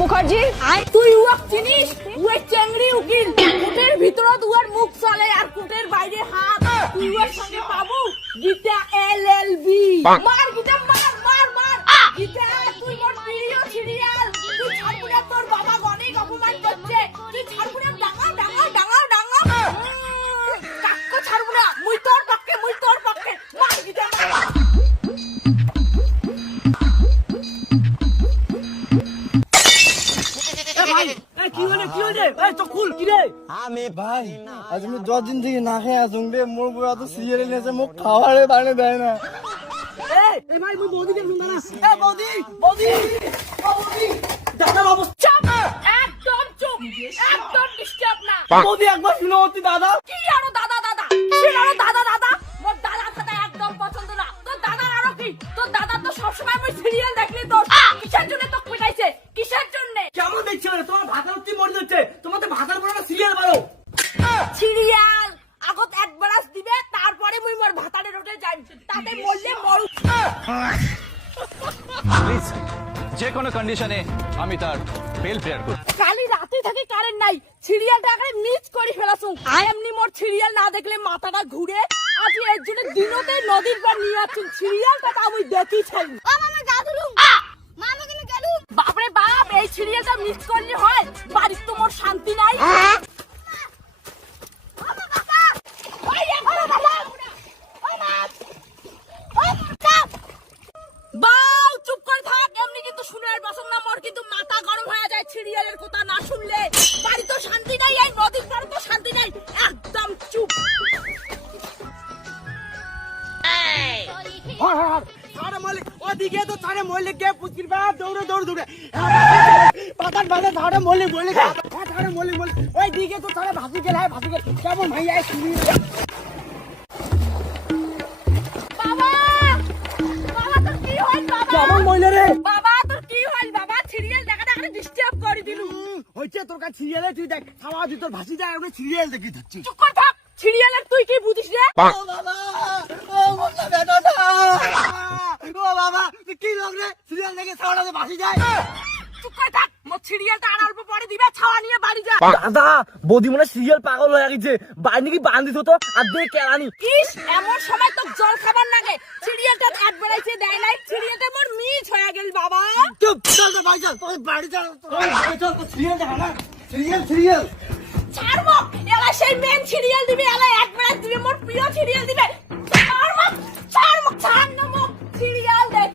মুখার্জি তুই উয়াক চিনিস? উয়ে চেংড়ি উকিল, কোটের ভিতরত উয়ার মুখ চলে আর কোটের বাইরে হাত। তুই উয়ার সঙ্গে পাবো গীতা এলএলবি। মার গীতা, মার মার মার গীতা। তুই মোর প্রিয় সিরিয়াল, তুই ছাড়বুড়া, তোর বাবা অনেক অপমান করছে। তুই ছাড়বুড়া, ডাঙা ডাঙা ডাঙা ডাঙা কাক্কো ছাড়বুড়া। মুই তোর পক্ষে, মুই তোর পক্ষে। মার গীতা, মার। ভাই আজ আমি 10 দিন থেকে না খেয়ে আসুন রে, মোর বুড়া তো সিরিয়াল নেছে, মোক খাওয়ারে বানে দেয় না। চুপ, একদম চুপ, একদম ডিস্টার্ব না। বৌদি একবার শুনো অতি দাদা। কি আরো দাদা দাদা? কিসের আরো দাদা দাদা? মোর দাদার কথা একদম পছন্দ না। তোর দাদার আরো কি? তোর দাদা তো সবসময় ওই সিরিয়াল দেখলি তো। কিসের জন্য তোকে পিটাইছে? কিসের জন্য? কেমন দেখছো না তোমার ভাষা হচ্ছে মরে যাচ্ছে, তোমার তো ভাষার পরে সিরিয়াল বারো। সিরিয়াল আগত এক বারাস দিবে, তারপরে মুই মোর ভাতারে রোটে যাই, তাতে মরলে মরু। প্লিজ যে কোনো কন্ডিশনে আমি তার বেল ক্লিয়ার করব। কালি রাতে থেকে কারেন্ট নাই, সিরিয়ালটা আগে মিস করে ফেলাছুম। এমনি মোর সিরিয়াল না দেখলে মাথাটা ঘুরে। আজ এর জন্য দিনতে নদীর পার নিয়ে আসছুম, সিরিয়ালটা তা আমি দেখি ছাই। ও মামা গা ধুলুম, মামা কেন গেলু? বাপরে বাপ, এই সিরিয়ালটা মিস করলে হয়? বাড়ির তো মোর শান্তি নাই। বাউ, চুপ করে থাক। এমনি কিন্তু শুনের বসন না, মোর কিন্তু মাথা গরম হয়ে যায় সিরিয়ালের কথা না শুনলে। বাড়ি তো শান্তি নাই, এই নদীর পাড়ে তো শান্তি নাই। একদম চুপ। সারে মালিক ওদিকে তো সারে মালিক কে পুচকির বা দৌড়ে দৌড়ে দৌড়ে পাতান বাজে সারে মালিক বলে সারে মালিক বলে ওই দিকে তো সারে ভাসি গেল, হ্যাঁ ভাসি গেল। কেমন ভাই আই শুনি বাবা, বাবা তোর কি হইল বাবা? কেমন মইলে রে? বাবা তোর কি হইল বাবা? সিরিয়াল দেখা দেখা ডিস্টার্ব করে দিলু। হইছে তোর কাছে সিরিয়ালে তুই দেখ, সারা তুই তোর ভাসি যায় ওই সিরিয়াল দেখি যাচ্ছিস। চুপ করে থাক। সিরিয়ালের তুই কি বুঝিস রে? ও বাবা, ও মোটা বেটাটা, ও বাবা তুই কি লোক রে? সিরিয়াল দেখে সারাতে ভাসি যায়। চুপ করে থাক। মোর সিরিয়ালটা আর অল্প পরে দিবে, ছাওয়া নিয়ে বাড়ি যা। দাদা বৌদি মনে সিরিয়াল পাগল হয়ে গেছে, বাইরে কি বান্ধিত তো আর দেখ কেরানি। ইস, এমন সময় তো জল খাবার লাগে। সিরিয়ালটা অ্যাড বেড়াইছে দেয় নাই, সিরিয়ালটা মোর মিস হয়ে গেল বাবা। চুপ চল তো ভাই চল, তুই বাড়ি চল, তুই বাড়ি চল, তো সিরিয়াল দেখা না, সিরিয়াল সিরিয়াল। ছাড়বো, এলা সেই মেন সিরিয়াল দিবে, এলা অ্যাড বেড়াই দিবে, মোর প্রিয় সিরিয়াল দিবে। ছাড়বো, ছাড়বো, ছাড় না মোর সিরিয়াল দেখ।